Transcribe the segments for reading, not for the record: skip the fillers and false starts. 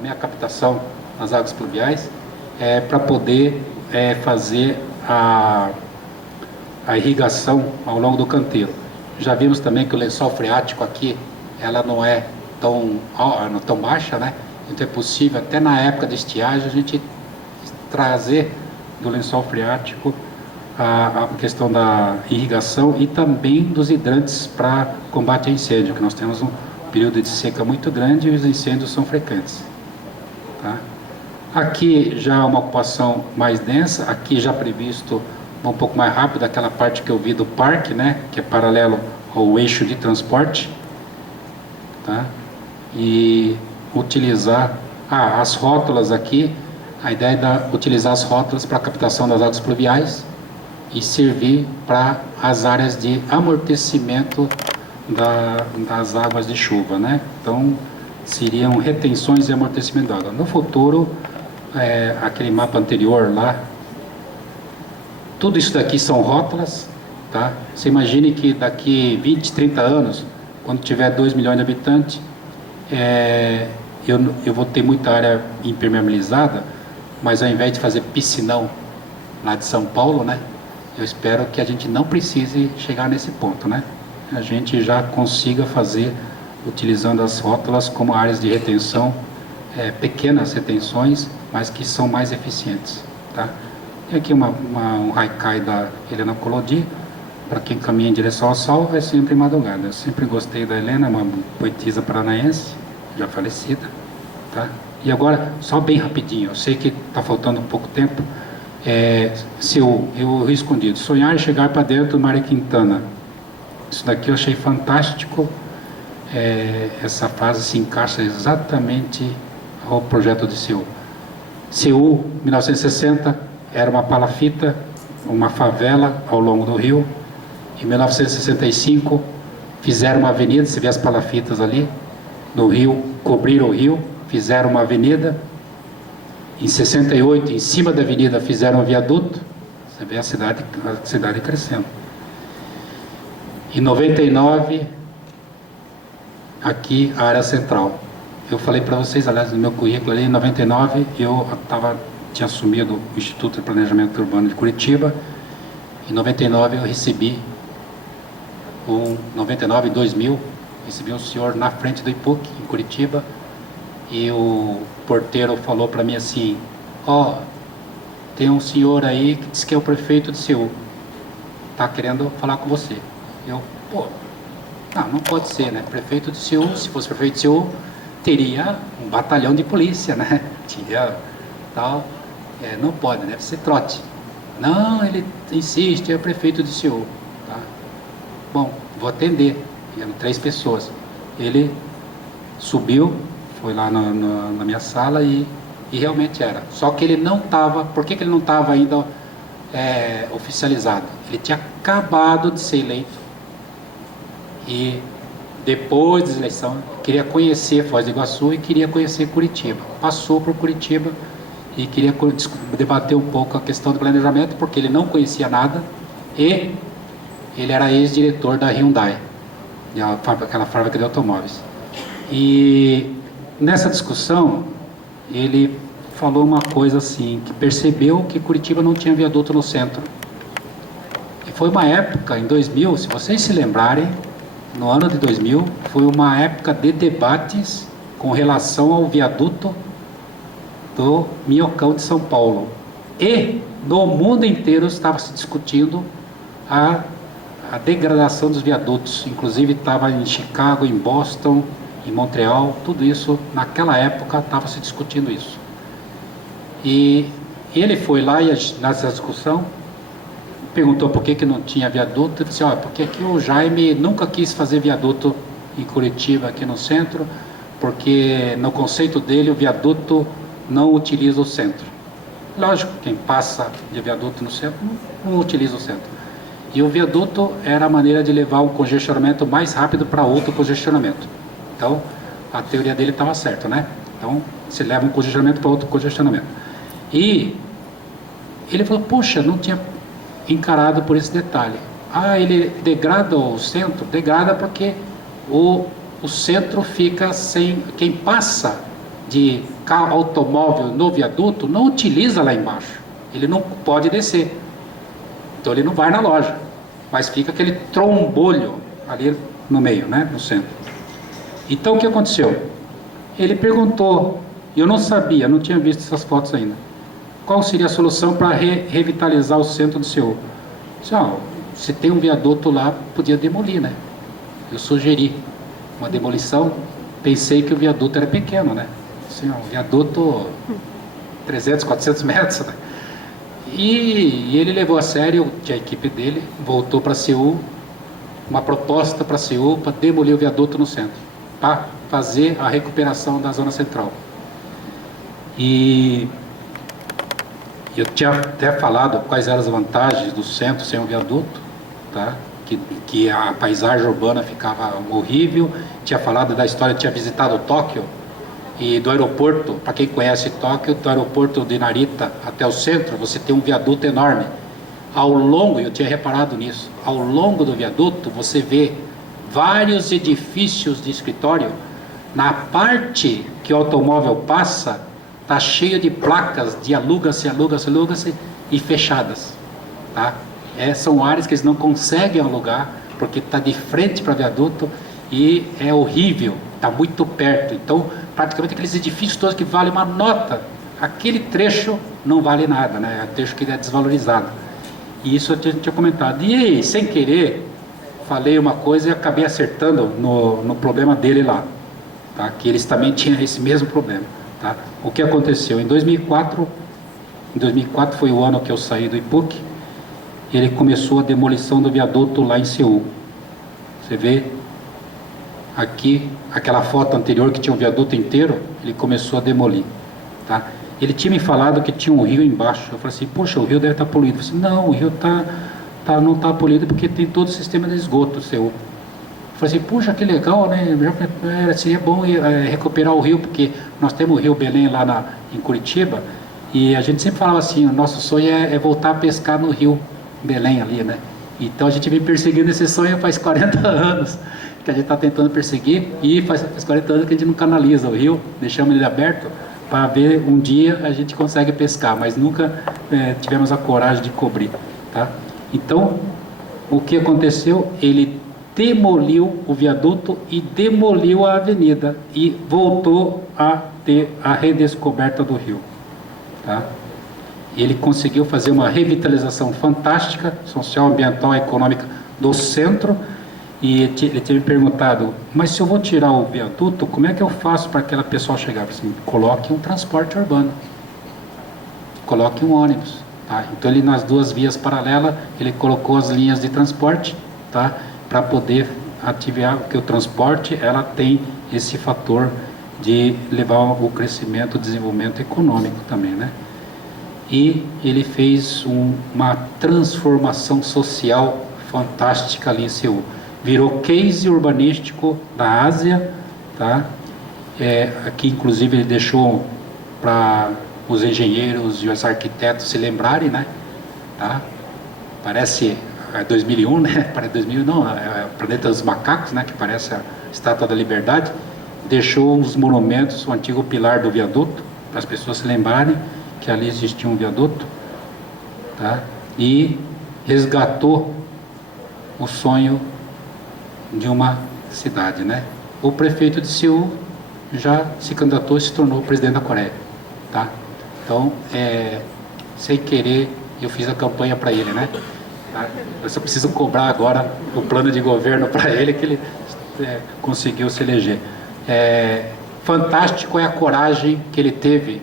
também a captação das águas pluviais, para poder fazer a irrigação ao longo do canteiro. Já vimos também que o lençol freático aqui, ela não é tão baixa, né? Então é possível, até na época de estiagem, a gente trazer do lençol freático a questão da irrigação e também dos hidrantes para combate a incêndio, que nós temos um período de seca muito grande e os incêndios são frequentes. Tá? Aqui já é uma ocupação mais densa, aqui já previsto um pouco mais rápido, aquela parte que eu vi do parque, né, que é paralelo ao eixo de transporte, tá? E utilizar as rótulas aqui, a ideia é utilizar as rótulas para a captação das águas pluviais e servir para as áreas de amortecimento das águas de chuva, né? Então, seriam retenções e amortecimento da água. No futuro, aquele mapa anterior lá, tudo isso daqui são rótulas, tá? Você imagine que daqui 20, 30 anos, quando tiver 2 milhões de habitantes, eu vou ter muita área impermeabilizada, mas ao invés de fazer piscinão lá de São Paulo, né? Eu espero que a gente não precise chegar nesse ponto, né? A gente já consiga fazer, utilizando as rótulas como áreas de retenção, pequenas retenções, mas que são mais eficientes, tá? E aqui um haikai da Helena Collodi, para quem caminha em direção ao sol, é sempre madrugada. Eu sempre gostei da Helena, uma poetisa paranaense, já falecida, tá? E agora, só bem rapidinho, eu sei que está faltando um pouco tempo, eu escondido, sonhar e chegar para dentro do Mário Quintana. Isso daqui eu achei fantástico, essa frase se encaixa exatamente ao projeto de Seul. Seul, 1960, era uma palafita, uma favela ao longo do rio. Em 1965, fizeram uma avenida, você vê as palafitas ali, no rio, cobriram o rio, fizeram uma avenida. Em 68, em cima da avenida, fizeram um viaduto, você vê a cidade crescendo. Em 99, aqui a área central. Eu falei para vocês, aliás, no meu currículo ali, em 99, eu tinha assumido o Instituto de Planejamento Urbano de Curitiba. Em 99 eu recebi, 99 e 2000, recebi um senhor na frente do IPUC, em Curitiba, e o porteiro falou para mim assim: tem um senhor aí que diz que é o prefeito de Seul, está querendo falar com você. Não pode ser, né? Prefeito de Seul, se fosse prefeito de Seul, teria um batalhão de polícia, né? Tinha tal, não pode, deve ser trote. Não, ele insiste, é o prefeito de Seul, tá? Bom, vou atender. Eram 3 pessoas. Ele subiu, foi lá na minha sala e realmente era. Só que ele não estava, por que ele não estava ainda oficializado? Ele tinha acabado de ser eleito e depois da eleição queria conhecer Foz do Iguaçu e queria conhecer Curitiba. Passou por Curitiba e queria debater um pouco a questão do planejamento, porque ele não conhecia nada e ele era ex-diretor da Hyundai, aquela fábrica de automóveis. E nessa discussão ele falou uma coisa assim, que percebeu que Curitiba não tinha viaduto no centro. E foi uma época, em 2000, se vocês se lembrarem, no ano de 2000, foi uma época de debates com relação ao viaduto do Minhocão de São Paulo. E no mundo inteiro estava se discutindo a degradação dos viadutos. Inclusive estava em Chicago, em Boston, em Montreal, tudo isso, naquela época estava se discutindo isso. E ele foi lá e nessa discussão perguntou por que não tinha viaduto. Ele disse: porque aqui o Jaime nunca quis fazer viaduto em Curitiba, aqui no centro, porque no conceito dele o viaduto não utiliza o centro. Lógico, quem passa de viaduto no centro não utiliza o centro. E o viaduto era a maneira de levar um congestionamento mais rápido para outro congestionamento. Então, a teoria dele estava certa, né? Então, se leva um congestionamento para outro congestionamento. E ele falou: poxa, não tinha encarado por esse detalhe. Ele degrada o centro? Degrada porque o centro fica sem... Quem passa de carro, automóvel no viaduto não utiliza lá embaixo. Ele não pode descer. Então ele não vai na loja. Mas fica aquele trombolho ali no meio, né? No centro. Então o que aconteceu? Ele perguntou, eu não sabia, não tinha visto essas fotos ainda, qual seria a solução para revitalizar o centro de Seul? Disse, se tem um viaduto lá, podia demolir, né? Eu sugeri uma demolição, pensei que o viaduto era pequeno, né? Assim, um viaduto 300, 400 metros, né? E ele levou a sério, a equipe dele voltou para Seul, uma proposta para Seul para demolir o viaduto no centro, para fazer a recuperação da zona central. E eu tinha até falado quais eram as vantagens do centro sem um viaduto, tá? Que a paisagem urbana ficava horrível. Tinha falado da história, tinha visitado Tóquio, e do aeroporto, para quem conhece Tóquio, do aeroporto de Narita até o centro, você tem um viaduto enorme. Ao longo, eu tinha reparado nisso, ao longo do viaduto você vê vários edifícios de escritório. Na parte que o automóvel passa, está cheio de placas de aluga-se, aluga-se, aluga-se e fechadas, tá? São áreas que eles não conseguem alugar porque está de frente para o viaduto e é horrível, está muito perto. Então praticamente aqueles edifícios todos que valem uma nota, aquele trecho não vale nada, né? É um trecho que é desvalorizado. E isso eu tinha comentado. E aí, sem querer, falei uma coisa e acabei acertando no problema dele lá, tá? Que eles também tinham esse mesmo problema, tá? O que aconteceu? Em 2004 foi o ano que eu saí do IPUC, ele começou a demolição do viaduto lá em Seul. Você vê aqui, aquela foto anterior que tinha um viaduto inteiro, ele começou a demolir, tá? Ele tinha me falado que tinha um rio embaixo. Eu falei assim, poxa, o rio deve estar poluído. Eu falei assim, não, o rio não está poluído porque tem todo o sistema de esgoto Seul. Eu falei assim, puxa, que legal, né? Seria bom recuperar o rio, porque nós temos o rio Belém lá em Curitiba, e a gente sempre falava assim, o nosso sonho é voltar a pescar no rio Belém ali, né? Então a gente vem perseguindo esse sonho faz 40 anos, que a gente está tentando perseguir, e faz 40 anos que a gente não canaliza o rio, deixamos ele aberto, para ver um dia a gente consegue pescar, mas nunca tivemos a coragem de cobrir, tá? Então, o que aconteceu? Ele demoliu o viaduto e demoliu a avenida e voltou a ter a redescoberta do rio, tá? Ele conseguiu fazer uma revitalização fantástica, social, ambiental e econômica do centro. E ele tinha me perguntado, mas se eu vou tirar o viaduto, como é que eu faço para aquela pessoa chegar? Assim, coloque um transporte urbano, coloque um ônibus, tá? Então ele, nas duas vias paralelas, ele colocou as linhas de transporte, tá? Para poder ativar, porque o transporte, ela tem esse fator de levar o crescimento, o desenvolvimento econômico também, né? E ele fez uma transformação social fantástica ali em Seul. Virou case urbanístico da Ásia, tá? Aqui inclusive ele deixou para os engenheiros e os arquitetos se lembrarem, né? Tá? Parece 2001, né? Parece 2000, não, é o Planeta dos Macacos, né? Que parece a Estátua da Liberdade. Deixou os monumentos, o antigo pilar do viaduto, para as pessoas se lembrarem que ali existia um viaduto, tá? E resgatou o sonho de uma cidade, né? O prefeito de Seul já se candidatou e se tornou presidente da Coreia, tá? Então, sem querer, eu fiz a campanha para ele, né? Tá? Eu só preciso cobrar agora o plano de governo para ele, que ele conseguiu se eleger. Fantástico é a coragem que ele teve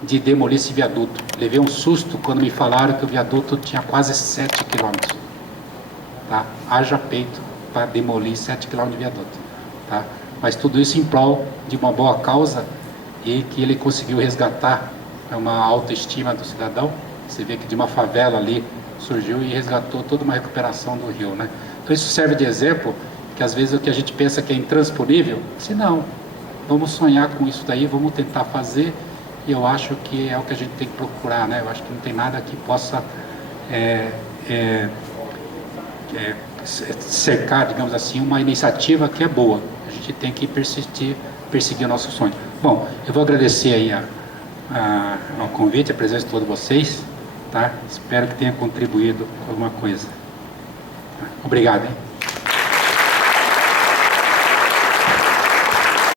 de demolir esse viaduto. Levei um susto quando me falaram que o viaduto tinha quase 7 quilômetros, tá? Haja peito para demolir 7 quilômetros de viaduto, tá? Mas tudo isso em prol de uma boa causa, e que ele conseguiu resgatar uma autoestima do cidadão. Você vê que de uma favela ali surgiu e resgatou toda uma recuperação do rio, né? Então isso serve de exemplo, que às vezes o que a gente pensa que é intransponível, se não, vamos sonhar com isso daí, vamos tentar fazer, e eu acho que é o que a gente tem que procurar, né? Eu acho que não tem nada que possa cercar, digamos assim, uma iniciativa que é boa. A gente tem que perseguir o nosso sonho. Bom, eu vou agradecer aí ao convite, a presença de todos vocês, tá? Espero que tenha contribuído com alguma coisa. Obrigado, hein?